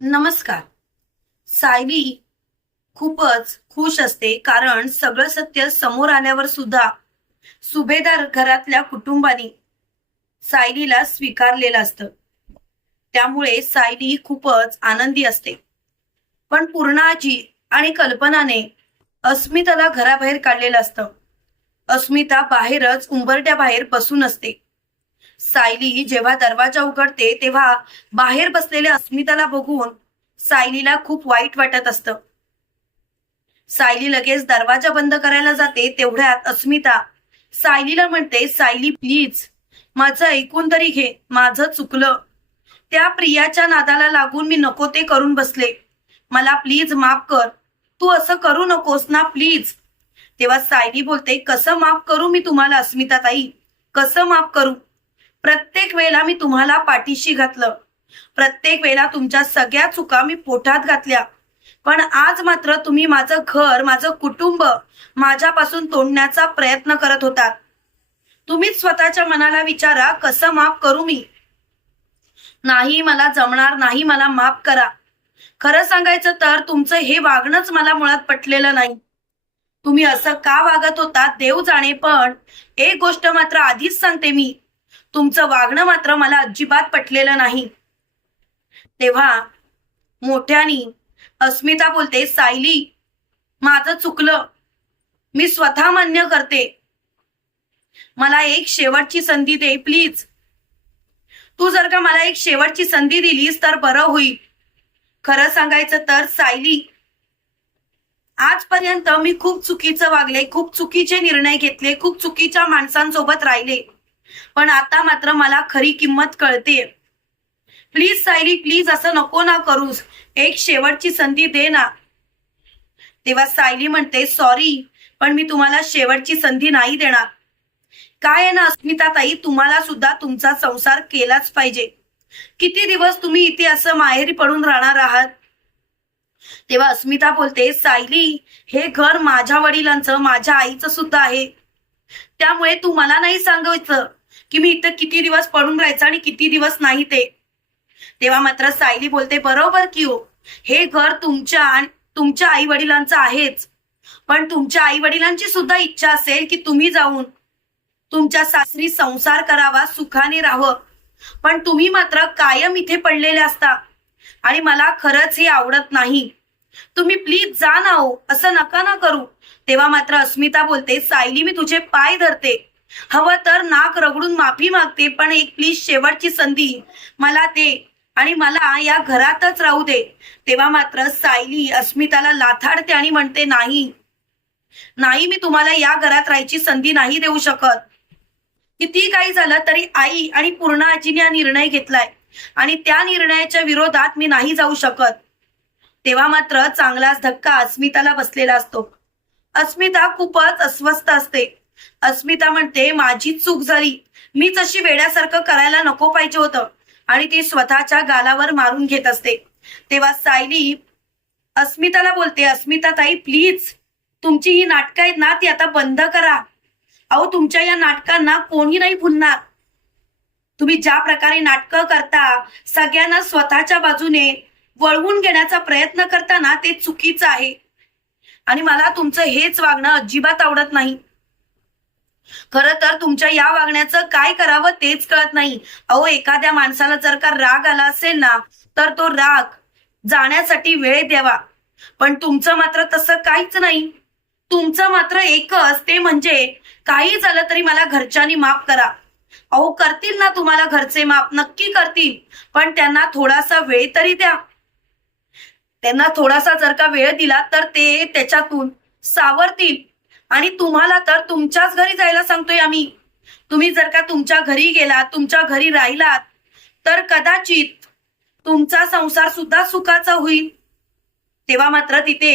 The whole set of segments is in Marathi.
नमस्कार. सायली खूपच खुश असते कारण सगळं सत्य समोर आल्यावर सुद्धा सुभेदार घरातल्या कुटुंबानी सायलीला स्वीकारलेलं असतं. त्यामुळे सायली खूपच आनंदी असते. पण पूर्णाजी आणि कल्पनाने अस्मिताला घराबाहेर काढलेलं असतं. अस्मिता बाहेरच उंबरट्या बाहेर बसून असते. सायली जेव्हा दरवाजा उघडते तेव्हा बाहेर बसलेल्या अस्मिताला बघून सायलीला खूप वाईट वाटत असतं. सायली लगेच दरवाजा बंद करायला जाते तेवढ्यात अस्मिता सायलीला म्हणते सायली प्लीज माझं ऐकून तरी घे माझं चुकलं. त्या प्रियाच्या नादाला लागून मी नको ते करून बसले. मला प्लीज माफ कर. तू असं करू नकोस ना प्लीज तेव्हा सायली बोलते कसं माफ करू मी तुम्हाला अस्मिता ताई कसं माफ करू? प्रत्येक वेळेला मी तुम्हाला पाठीशी घातलं. प्रत्येक वेळेला तुमच्या सगळ्या चुका मी पोटात घातल्या. पण आज मात्र तुम्ही माझं घर माझं कुटुंब माझ्यापासून तोडण्याचा प्रयत्न करत होतात. तुम्हीच स्वतःच्या मनाला विचारा कसं माफ करू मी? नाही मला जमणार नाही मला माफ करा. खरं सांगायचं तर तुमचं हे वागणंच मला मुळात पटलेलं नाही. तुम्ही असं का वागत होता देव जाणे पण एक गोष्ट मात्र आधीच सांगते मी. तुमचं वागणं मात्र मला अजिबात पटलेलं नाही. तेव्हा मोठ्यानी अस्मिता बोलते सायली माझं चुकलं. मी स्वतः मान्य करते. मला एक शेवटची संधी दे प्लीज. तू जर का मला एक शेवटची संधी दिलीस तर बरं होईल. खरं सांगायचं तर सायली आजपर्यंत मी खूप चुकीचं वागले खूप चुकीचे निर्णय घेतले खूप चुकीच्या माणसांसोबत राहिले. पण आता मात्र मला खरी किंमत कळते. प्लीज सायली प्लीज असं नको ना करूस. एक शेवटची संधी दे ना. तेव्हा सायली म्हणते सॉरी पण मी तुम्हाला शेवटची संधी नाही देणार. काय आहे ना अस्मिता ताई तुम्हाला सुद्धा तुमचा संसार केलाच पाहिजे. किती दिवस तुम्ही इथे असं माहेरी पडून राहणार आहात? तेव्हा अस्मिता बोलते सायली हे घर माझ्या वडिलांचं माझ्या आईचं सुद्धा आहे. त्यामुळे तू मला नाही सांगायचं. की मी इथं किती दिवस पडून राहायचं आणि किती दिवस नाही ते. तेव्हा मात्र सायली बोलते बरोबर की हो हे घर तुमच्या आणि तुमच्या आई वडिलांचं आहेच. पण तुमच्या आई वडिलांची सुद्धा इच्छा असेल की तुम्ही जाऊन तुमच्या सासरी संसार करावा सुखाने राहावं. पण तुम्ही मात्र कायम इथे पडलेले असता आणि मला खरंच हे आवडत नाही. तुम्ही प्लीज जा ना हो असं नका ना करू. तेव्हा मात्र अस्मिता बोलते सायली मी तुझे पाय धरते. हवं तर नाक रगडून माफी मागते पण एक प्लीज शेवटची संधी मला दे आणि मला या घरातच राहू दे. तेव्हा मात्र सायली अस्मिताला लाथाडते आणि म्हणते नाही. नाही मी तुम्हाला या घरात राहायची संधी नाही देऊ शकत. किती काही झालं तरी आई आणि पूर्ण आजीने हा निर्णय घेतलाय आणि त्या निर्णयाच्या विरोधात मी नाही जाऊ शकत. तेव्हा मात्र चांगलाच धक्का अस्मिताला बसलेला असतो. अस्मिता खूपच अस्वस्थ असते. अस्मिता म्हणते माझी चूक झाली. मीच अशी वेड्यासारखं करायला नको पाहिजे होतं. आणि ती स्वतःच्या गालावर मारून घेत असते. तेव्हा सायली अस्मिताला बोलते अस्मिता ताई प्लीज तुमची ही नाटकं आहेत ना ती आता बंद करा. अहो तुमच्या या नाटकांना कोणी नाही भुलणार. तुम्ही ज्या प्रकारे नाटकं करता सगळ्यांना स्वतःच्या बाजूने वळवून घेण्याचा प्रयत्न करता ना ते चुकीचं आहे. आणि मला तुमचं हेच वागणं अजिबात आवडत नाही. खरं तर तुमच्या या वागण्याचं काय करावं तेच कळत नाही. अहो एखाद्या माणसाला जर का राग आला असेल ना तर तो राग जाण्यासाठी वेळ द्यावा. पण तुमचं मात्र तसं काहीच नाही. तुमचं मात्र एकच ते म्हणजे काही झालं तरी मला घरच्यांनी माफ करा. अहो करतील ना तुम्हाला घरचे माफ नक्की करतील. पण त्यांना थोडासा वेळ तरी द्या. त्यांना थोडासा जर का वेळ दिला तर ते त्याच्यातून सावरतील. आणि तुम्हाला तर तुमच्याच घरी जायला सांगतोय आम्ही. तुम्ही जर का तुमच्या घरी गेलात तुमच्या घरी राहिलात तर कदाचित तुमचा संसार सुद्धा सुखाचा होईल. तेव्हा मात्र तिथे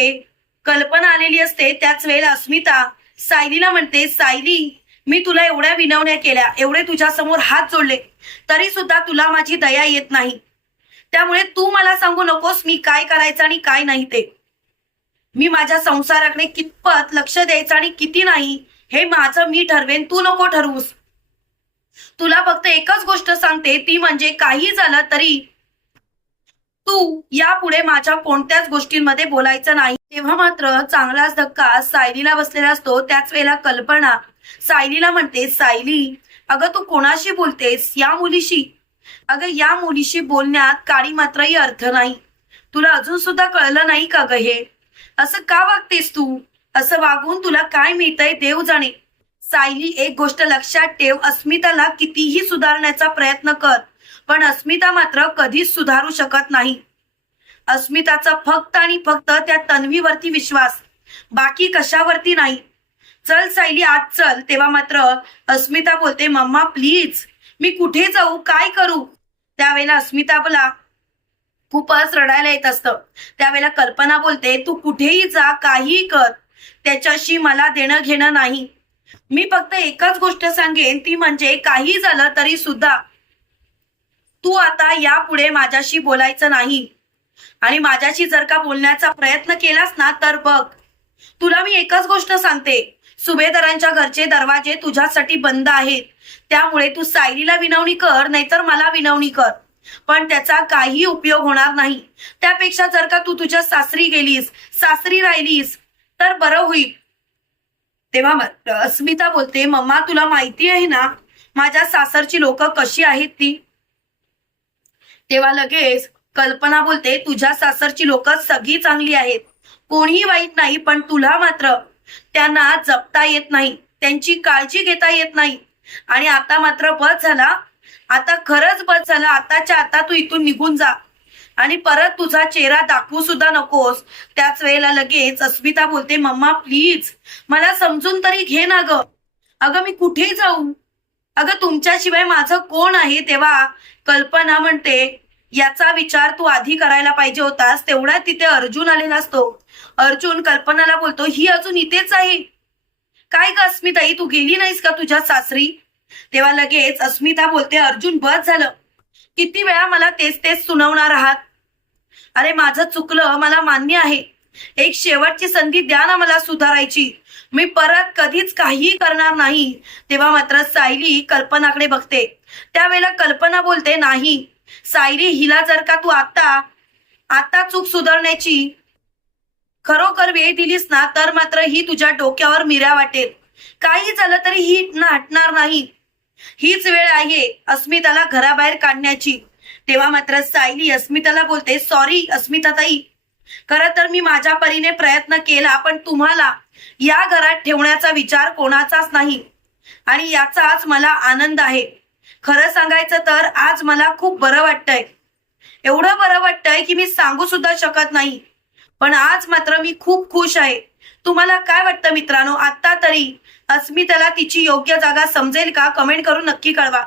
कल्पना आलेली असते. त्याच वेळेला अस्मिता सायलीला म्हणते सायली मी तुला एवढ्या विनवण्या केल्या. एवढे तुझ्या समोर हात जोडले. तरी सुद्धा तुला माझी दया येत नाही. त्यामुळे तू मला सांगू नकोस मी काय करायचं आणि काय नाही ते. मी माझ्या संसाराकडे कितपत लक्ष द्यायचं आणि किती नाही हे माझं मी ठरवेन. तू नको ठरवूस. तुला फक्त एकच गोष्ट सांगते ती म्हणजे काही झालं तरी तू यापुढे माझ्या कोणत्याच गोष्टींमध्ये बोलायचं नाही. तेव्हा मात्र चांगलाच धक्का सायलीला बसलेला असतो. त्याच वेळेला कल्पना सायलीला म्हणते सायली अगं तू कोणाशी बोलतेस? या मुलीशी. अगं या मुलीशी बोलण्यात काळी मात्रही अर्थ नाही. तुला अजून सुद्धा कळलं नाही का ग हे? असं का वागतेस तू? असं वागून तुला काय मिळतंय देव जाणे. सायली एक गोष्ट लक्षात ठेव अस्मिताला कितीही सुधारण्याचा प्रयत्न कर पण अस्मिता मात्र कधीच सुधारू शकत नाही. अस्मिताचा फक्त आणि फक्त त्या तन्वीवरती विश्वास बाकी कशावरती नाही. चल सायली आज चल तेव्हा मात्र अस्मिता बोलते मम्मा प्लीज मी कुठे जाऊ? काय करू? त्यावेळेला अस्मिता बोला खूपच रडायला येत असतं. त्यावेळेला कल्पना बोलते तू कुठेही जा काहीही कर. त्याच्याशी मला देणं घेणं नाही. मी फक्त एकच गोष्ट सांगेन ती म्हणजे काही झालं तरी सुद्धा तू आता यापुढे माझ्याशी बोलायचं नाही. आणि माझ्याशी जर का बोलण्याचा प्रयत्न केलास ना तर बघ. तुला मी एकच गोष्ट सांगते. सुभेदारांच्या घरचे दरवाजे तुझ्यासाठी बंद आहेत. त्यामुळे तू सायलीला विनवणी कर नाहीतर मला विनवणी कर. पण त्याचा काही उपयोग होणार नाही. त्यापेक्षा जर का तू तुझ्या सासरी गेलीस सासरी राहिलीस तर बरं होईल. तेव्हा अस्मिता बोलते मम्मा तुला माहिती आहे ना माझ्या सासरची लोक कशी आहेत ती? तेव्हा लगेच कल्पना बोलते तुझ्या सासरची लोक सगळी चांगली आहेत. कोणीही वाईट नाही पण तुला मात्र त्यांना जपता येत नाही. त्यांची काळजी घेता येत नाही. आणि आता मात्र बस झाला आता खरंच बस झालं. आताच्या आता तू इथून निघून जा. आणि परत तुझा चेहरा दाखवू सुद्धा नकोस. त्याच वेळेला लगेच अस्मिता बोलते मम्मा प्लीज मला समजून तरी घे ना ग. अगं मी कुठे जाऊ? अगं तुमच्याशिवाय माझं कोण आहे तेव्हा? कल्पना म्हणते याचा विचार तू आधी करायला पाहिजे होतास. तेवढा तिथे अर्जुन आलेला असतो. अर्जुन कल्पनाला बोलतो ही अजून इथेच आहे. काय ग अस्मिताई? तू गेली नाहीस का तुझ्या सासरी? तेव्हा लगेच अस्मिता बोलते अर्जुन बस झालं. किती वेळा मला तेच तेच सुनावणार आहात? अरे माझं चुकलं मला मान्य आहे. एक शेवटची संधी द्या ना मला सुधारायची. मी परत कधीच काहीही करणार नाही. तेव्हा मात्र सायली कल्पनाकडे बघते. त्यावेळेला कल्पना बोलते नाही सायली हिला जर का तू आता आता चूक सुधारण्याची खरोखर वेळ दिलीस ना तर मात्र ही तुझ्या डोक्यावर मिऱ्या वाटेल. काही झालं तरी ही हटणार नाही. हीच वेळ आहे अस्मिताला घराबाहेर काढण्याची. तेव्हा मात्र सायली अस्मिताला बोलते सॉरी अस्मिता ताई खर तर मी माझ्या परीने प्रयत्न केला पण तुम्हाला या घरात ठेवण्याचा विचार कोणाचाच नाही. आणि याचाच मला आनंद आहे. खरं सांगायचं तर आज मला खूप बरं वाटतंय. एवढं बरं वाटतंय की मी सांगू सुद्धा शकत नाही. पण आज मात्र मी खूप खुश आहे. तुम्हाला काय वाटतं मित्रांनो? आता तरी अस्मिताला तिची योग्य जागा समजेल का? कमेंट करून नक्की कळवा.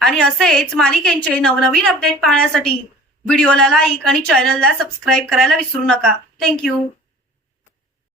आणि असेच मालिकेंचे नवनवीन अपडेट पाहण्यासाठी व्हिडिओला लाईक आणि चॅनलला सबस्क्राईब करायला विसरू नका. थँक्यू